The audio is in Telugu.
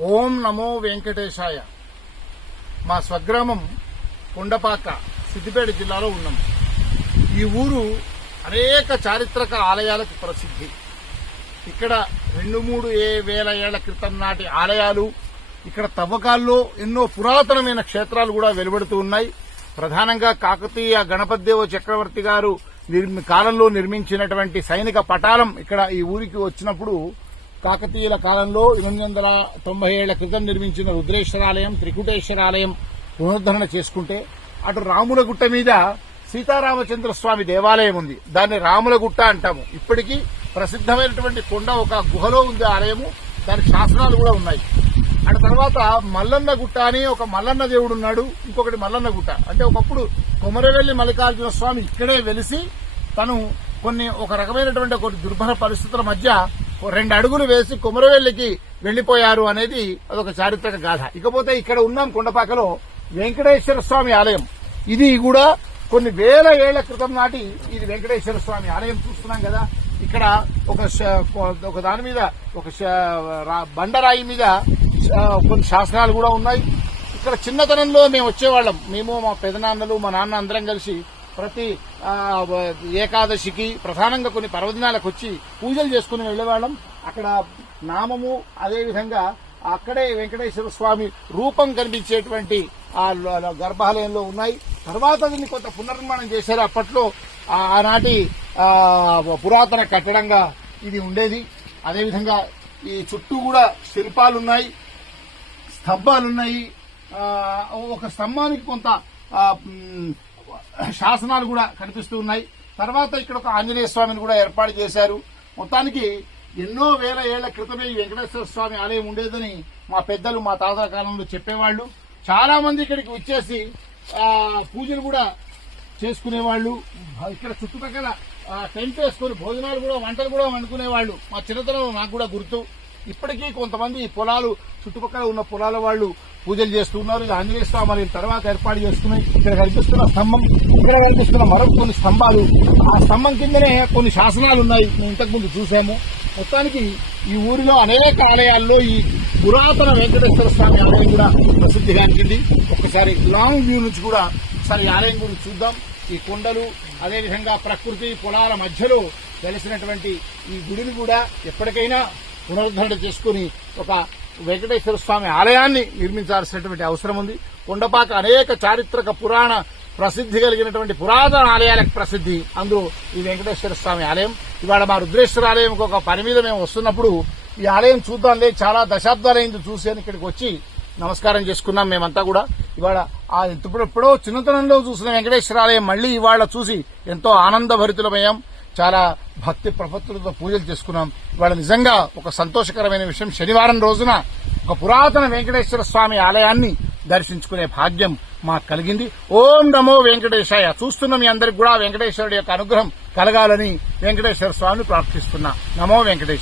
ఓం నమో వెంకటేశాయ. మా స్వగ్రామం కొండపాక సిద్దిపేట జిల్లాలో ఉన్నాం. ఈ ఊరు అనేక చారిత్రక ఆలయాలకు ప్రసిద్ధి. ఇక్కడ రెండు మూడు ఏ వేల ఏళ్ళ క్రితం నాటి ఆలయాలు ఇక్కడ తవ్వకాల్లో ఎన్నో పురాతనమైన క్షేత్రాలు కూడా వెలువడుతూ ఉన్నాయి. ప్రధానంగా కాకతీయ గణపతిదేవ చక్రవర్తి గారు నిర్మి- కాలంలో నిర్మించినటువంటి సైనిక పటాలం ఇక్కడ ఈ ఊరికి వచ్చినప్పుడు కాకతీయుల కాలంలో ఎనిమిది వందల తొంభై ఏళ్ళ క్రితం నిర్మించిన రుద్రేశ్వరాలయం త్రికుటేశ్వరాలయం పునరుద్ధరణ చేసుకుంటే అటు రాములగుట్ట మీద సీతారామచంద్ర స్వామి దేవాలయం ఉంది. దాన్ని రాములగుట్ట అంటాము. ఇప్పటికీ ప్రసిద్ధమైనటువంటి కొండ ఒక గుహలో ఉంది ఆలయము. దాని శాసనాలు కూడా ఉన్నాయి. అటు తర్వాత మల్లన్న గుట్ట అని ఒక మల్లన్న దేవుడు ఉన్నాడు. ఇంకొకటి మల్లన్న గుట్ట. అంటే ఒకప్పుడు కొమరవెల్లి మల్లికార్జున స్వామి ఇక్కడే వెలిసి తను కొన్ని ఒక రకమైనటువంటి కొన్ని దుర్భర పరిస్థితుల మధ్య రెండు అడుగులు వేసి కుమరవెల్లికి వెళ్ళిపోయారు అనేది అదొక చారిత్రక గాథ. ఇకపోతే ఇక్కడ ఉన్నాం కొండపాకలో వెంకటేశ్వర స్వామి ఆలయం. ఇది కూడా కొన్ని వేల ఏళ్ళ క్రితం నాటి ఇది వెంకటేశ్వర స్వామి ఆలయం చూస్తున్నాం కదా. ఇక్కడ ఒక ఒక దాని మీద ఒక రా- బండరాయి మీద కొన్ని శాసనాలు కూడా ఉన్నాయి. ఇక్కడ చిన్నతనంలో మేము వచ్చేవాళ్ళం. మేము మా పెదనాన్నలు మా నాన్న అందరం కలిసి ప్రతి ఏకాదశికి ప్రధానంగా కొన్ని పర్వదినాలకు వచ్చి పూజలు చేసుకుని వెళ్ళేవాళ్ళం. అక్కడ నామము అదేవిధంగా అక్కడే వెంకటేశ్వర స్వామి రూపం కనిపించేటువంటి ఆ గర్భాలయంలో ఉన్నాయి. తర్వాత దీన్ని కొంత పునర్నిర్మాణం చేశారు. అప్పట్లో ఆనాటి పురాతన కట్టడంగా ఇది ఉండేది. అదేవిధంగా ఈ చుట్టూ కూడా శిల్పాలున్నాయి స్తంభాలున్నాయి. ఒక స్తంభానికి కొంత శాసనాలు కూడా కనిపిస్తూ ఉన్నాయి. తర్వాత ఇక్కడ ఒక ఆంజనేయ స్వామిని కూడా ఏర్పాటు చేశారు. మొత్తానికి ఎన్నో వేల ఏళ్ళ క్రితమే ఈ వెంకటేశ్వర స్వామి ఆలయం ఉండేదని మా పెద్దలు మా తాతల కాలంలో చెప్పేవాళ్ళు. చాలా మంది ఇక్కడికి వచ్చేసి పూజలు కూడా చేసుకునేవాళ్ళు. ఇక్కడ చుట్టుపక్కల టెంట్ వేసుకొని భోజనాలు కూడా వంటలు కూడా వండుకునేవాళ్ళు. మా చిన్నతనం నాకు కూడా గుర్తు. ఇప్పటికీ కొంతమంది పొలాలు చుట్టుపక్కల ఉన్న పొలాల వాళ్ళు పూజలు చేస్తున్నారు. ఇది ఆంజనేయ స్వామి తర్వాత ఏర్పాటు చేసుకుని ఇక్కడ కనిపిస్తున్న స్తంభం ఇక్కడ కనిపిస్తున్న మరొక కొన్ని స్తంభాలు. ఆ స్తంభం కిందనే కొన్ని శాసనాలు ఉన్నాయి. మేము ఇంతకు ముందు చూసాము మొత్తానికి ఈ ఊరిలో అనేక ఆలయాల్లో ఈ పురాతన వెంకటేశ్వర స్వామి ఆలయం కూడా ప్రసిద్ధిగాంచింది ఒక్కసారి లాంగ్ వ్యూ నుంచి కూడా ఒకసారి ఈ ఆలయం గురించి చూద్దాం. ఈ కొండలు అదేవిధంగా ప్రకృతి పొలాల మధ్యలో వెలిసినటువంటి ఈ గుడిని కూడా ఎప్పటికైనా పునరుద్ధరణ చేసుకుని ఒక వెంకటేశ్వర స్వామి ఆలయాన్ని నిర్మించాల్సినటువంటి అవసరం ఉంది. కొండపాక అనేక చారిత్రక పురాణ ప్రసిద్ధి కలిగినటువంటి పురాతన ఆలయాలకు ప్రసిద్ధి. అందులో ఈ వెంకటేశ్వర స్వామి ఆలయం. ఇవాళ మా రుద్రేశ్వర ఆలయంకి ఒక పని మీద మేము వస్తున్నప్పుడు ఈ ఆలయం చూద్దాంలే చాలా దశాబ్దాలైంది చూసి ఇక్కడికి వచ్చి నమస్కారం చేసుకున్నాం మేమంతా కూడా. ఇవాళ ఆ ఇప్పుడు ఎప్పుడో చిన్నతనంలో చూసిన వెంకటేశ్వర ఆలయం మళ్ళీ ఇవాళ చూసి ఎంతో ఆనందభరితులమయ్యాం. చాలా భక్తి ప్రపత్తులతో పూజలు చేసుకున్నాం. ఇవాళ నిజంగా ఒక సంతోషకరమైన విషయం. శనివారం రోజున ఒక పురాతన వెంకటేశ్వర స్వామి ఆలయాన్ని దర్శించుకునే భాగ్యం మాకు కలిగింది. ఓం నమో వెంకటేశాయ. చూస్తున్న మీ అందరికి కూడా వెంకటేశ్వరుడి యొక్క అనుగ్రహం కలగాలని వెంకటేశ్వర స్వామిని ప్రార్థిస్తున్నా. నమో వెంకటేశ్వర